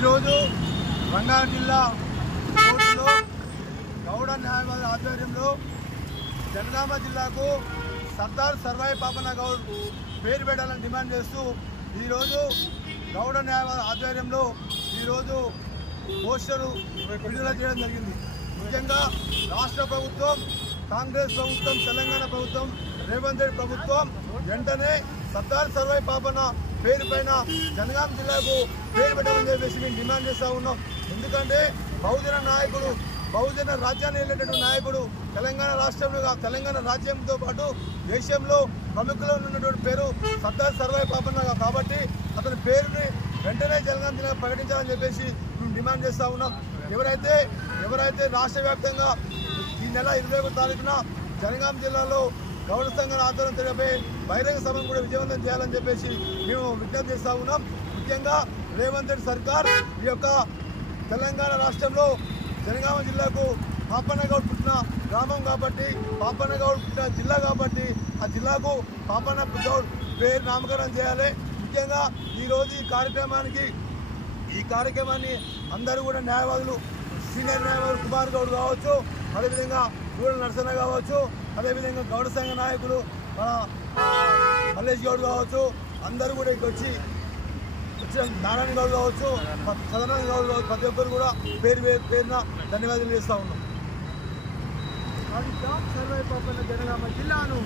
ఈరోజు రంగారెడ్డి జిల్లా కోర్టులో గౌడ న్యాయవాదుల ఆధ్వర్యంలో జనగామ జిల్లాకు సర్దార్ సర్వాయి పాపన్న గౌడ్ పేరు పెట్టాలని డిమాండ్ చేస్తూ ఈరోజు గౌడ న్యాయవాదుల ఆధ్వర్యంలో ఈరోజు పోస్టరు విడుదల చేయడం జరిగింది. ముఖ్యంగా రాష్ట్ర ప్రభుత్వం, కాంగ్రెస్ ప్రభుత్వం, తెలంగాణ ప్రభుత్వం, రేవంత్ రెడ్డి ప్రభుత్వం వెంటనే సర్దార్ సర్వాయి పాపన్న పేరు పైన జనగామ జిల్లాకు పేరు పెట్టాలని చెప్పేసి మేము డిమాండ్ చేస్తూ ఉన్నాం. ఎందుకంటే బహుజన నాయకుడు, బహుజన రాజ్యాన్ని వెళ్ళేటటువంటి నాయకుడు తెలంగాణ రాష్ట్రంలో, తెలంగాణ రాజ్యంతో పాటు దేశంలో ప్రముఖులు ఉన్నటువంటి పేరు సర్దార్ సర్వాయి పాపన్న కాబట్టి అతని పేరుని వెంటనే జనగామ జిల్లా ప్రకటించాలని చెప్పేసి మేము డిమాండ్ చేస్తూ ఉన్నాం. ఎవరైతే రాష్ట్ర వ్యాప్తంగా ఈ నెల 21వ తారీఖున జనగామ జిల్లాలో గౌడ సంఘం ఆధ్వర్యం తెలిపే బహిరంగ సభను కూడా విజయవంతం చేయాలని చెప్పేసి మేము విజ్ఞప్తి చేస్తూ ఉన్నాం. ముఖ్యంగా రేవంత్ రెడ్డి సర్కార్ ఈ యొక్క తెలంగాణ రాష్ట్రంలో జనగామ జిల్లాకు పాపన్న గౌడ్ పుట్టిన గ్రామం కాబట్టి, పాపన్న గౌడ్ పుట్టిన జిల్లా కాబట్టి ఆ జిల్లాకు పాపన్న గౌడ్ పేరు నామకరణం చేయాలి. ముఖ్యంగా ఈరోజు ఈ కార్యక్రమాన్ని అందరూ కూడా న్యాయవాదులు, సీనియర్ న్యాయవాదులు కుమార్ గౌడ్ కావచ్చు, అదేవిధంగా గూడెం నరసన్న కావచ్చు, అదేవిధంగా గౌడ సంఘ నాయకులు మల్లేష్ గౌడ్ కావచ్చు, అందరూ కూడా ఇక్కడ వచ్చి నారాయణ గౌడ్ కావచ్చు, సదానంద గౌడ్ కావచ్చు, ప్రతి ఒక్కరు కూడా పేరున ధన్యవాదాలు చేస్తూ ఉన్నాం. సర్వాయి పాపన్న జనగామ జిల్లాను